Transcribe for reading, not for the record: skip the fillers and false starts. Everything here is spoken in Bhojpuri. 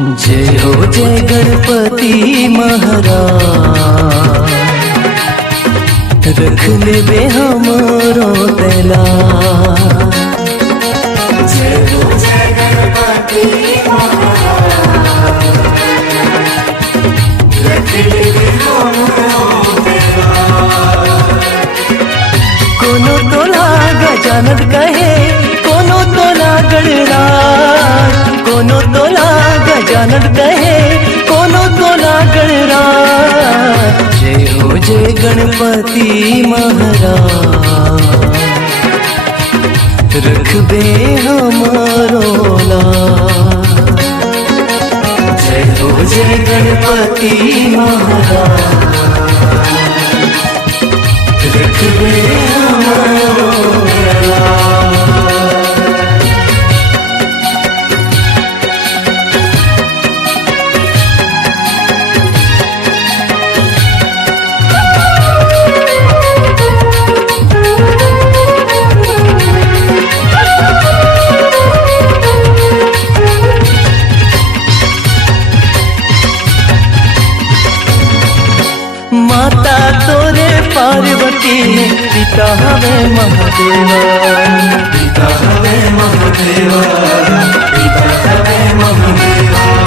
जय हो जय गणपति महाराज, रख ले बे हमरो तेला। जय हो जय गणपति महाराज, रख ले बे हमरो तेला। कोनो तोला गजानन कहे, कोनो तोला गणराज, कोनो तोला गजानन कहे, कोनो तोला गणराज। जय हो जय गणपति महाराज, रखबे हमारो लाज। जय हो जय गणपति महाराज, रखबे हमारो लाज। माता तोरे पार्वती, पिता हवे महादेवा, पिता हवे महादेवा।